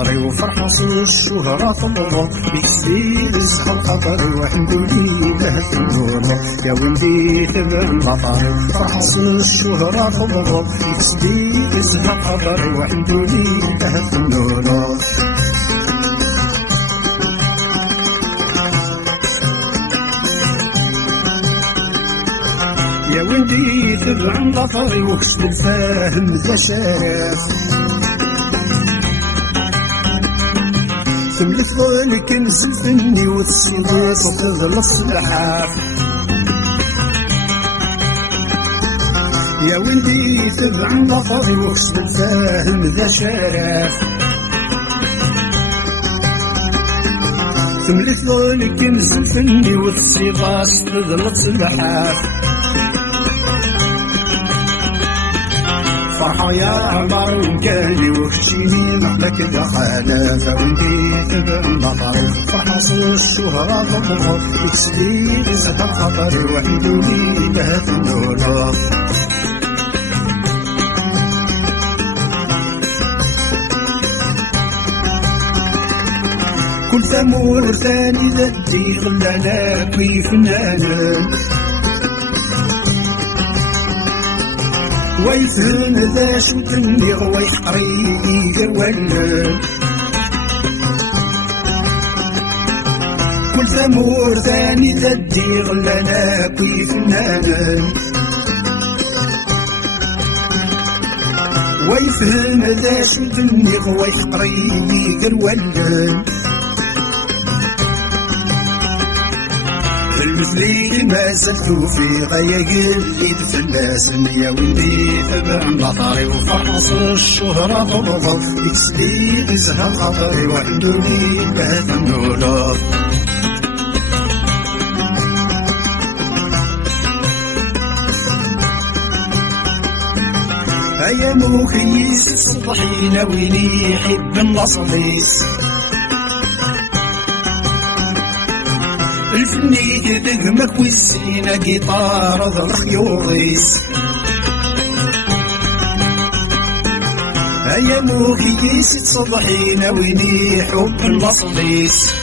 المطر وفرحة الشهرة تضرب بكسبيل زهر القطر وحمد لله النور يا ولدي تبع المطر فرحة الشهرة تضرب بكسبيل زهر القطر وحمد لله النور يا ولدي تبع المطر وكسب الفهم ذا شرف تملك ظلك نزل فني وتصيدات وتظل الصلحاف يا ولدي تبع المطر وكسب الفهم ذا شرف تملك ظلك نزل فني وتصيدات وتظل الصلحاف فرحة يا عمر ومكاني وخشيني محبك دخانا فوندي تبع المطر فرحة الشهرة تضرب يكسلي زهر الخطر وحمدوني لها النور كل ثمور ثاني ذدي غلانا كيف نانا ويفهم ذا شو تنبغ ويحقري قروان كل ثمور ثاني تدي غلانا كيف نانا ويفهم ذا شو تنبغ ويحقري قروان المثلي ما زلت في غاية اللي تفلاس يا ولدي تبع المطر وفرحص الشهرة تضرب يكسلي زهر الخطر وحمدوني بهذا النور هيا مخيس الصبحين ويني يحب النصليس الفني دقمك والسينة قطار ضل خيوطيس هيا موكيس تصبحين ويني حب المصليس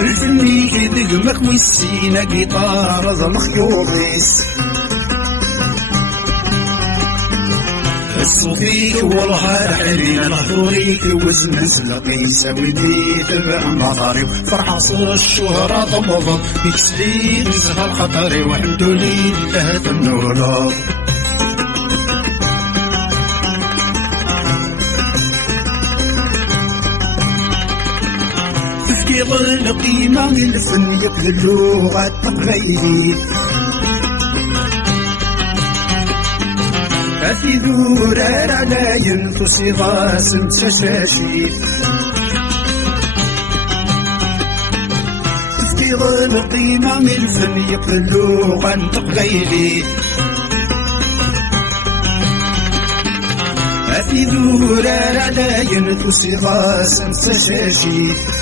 الفني دقمك والسينة قطار ضل خيوطيس الصوفيك والغار حرين الهدوريك وزن سلقيس ولدي تبع المطر فرحة الشهرة تضرب يكسلي زهر الخطر وحمدوني لله النور تفكير القيمة للفن يبذل اللغة التقليدية في ذورار على ينفسي غاسم تشاشي تفكير القيمة من الفن يقبلو عن تقليلي في ذورار على ينفسي غاسم تشاشي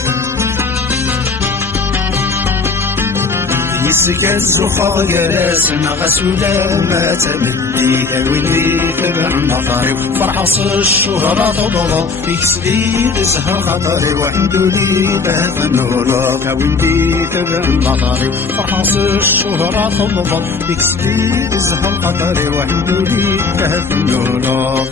يسكز وفاقراس غسولا ما تملي ويني تبع المطر فرحة الشهرة تضرب يكسلي زهر الخطر وحمدوني بهذا النور ويني تبع المطر فرحة الشهرة تضرب يكسلي زهر الخطر وحمدوني بهذا النور